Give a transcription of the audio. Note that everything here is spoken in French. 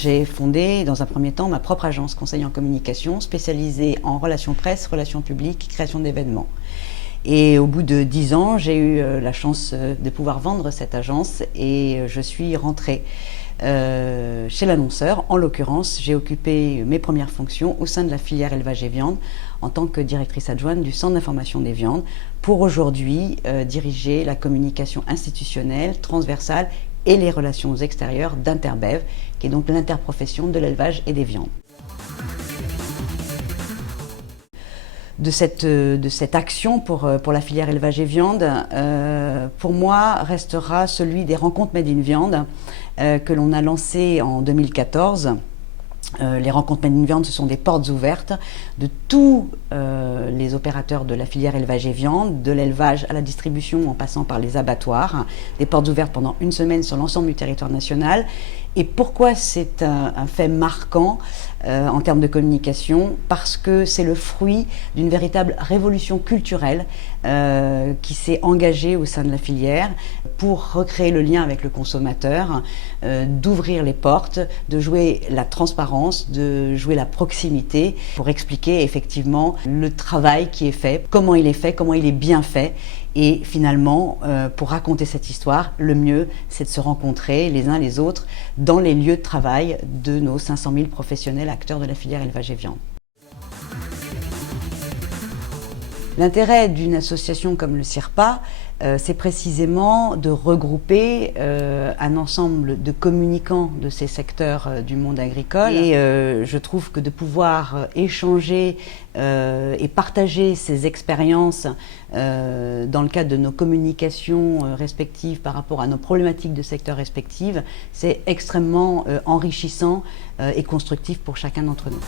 j'ai fondé dans un premier temps ma propre agence conseil en communication spécialisée en relations presse, relations publiques, création d'événements. Et au bout de 10 ans, j'ai eu la chance de pouvoir vendre cette agence et je suis rentrée chez l'annonceur. En l'occurrence, j'ai occupé mes premières fonctions au sein de la filière élevage et viande en tant que directrice adjointe du centre d'information des viandes pour aujourd'hui diriger la communication institutionnelle, transversale et les relations extérieures d'Interbev, qui est donc l'interprofession de l'élevage et des viandes. De cette action pour la filière élevage et viande, pour moi, restera celui des rencontres Made in Viande que l'on a lancées en 2014. Les rencontres Made in Viande, ce sont des portes ouvertes de tous les opérateurs de la filière élevage et viande, de l'élevage à la distribution en passant par les abattoirs, des portes ouvertes pendant une semaine sur l'ensemble du territoire national. Et pourquoi c'est un fait marquant en termes de communication? Parce que c'est le fruit d'une véritable révolution culturelle qui s'est engagée au sein de la filière pour recréer le lien avec le consommateur, d'ouvrir les portes, de jouer la transparence, de jouer la proximité pour expliquer effectivement le travail qui est fait, comment il est bien fait. Et finalement, pour raconter cette histoire, le mieux, c'est de se rencontrer les uns les autres dans les lieux de travail de nos 500 000 professionnels acteurs de la filière élevage et viande. L'intérêt d'une association comme le CIRPA, c'est précisément de regrouper un ensemble de communicants de ces secteurs du monde agricole. Et je trouve que de pouvoir échanger et partager ces expériences dans le cadre de nos communications respectives par rapport à nos problématiques de secteurs respectives, c'est extrêmement enrichissant et constructif pour chacun d'entre nous.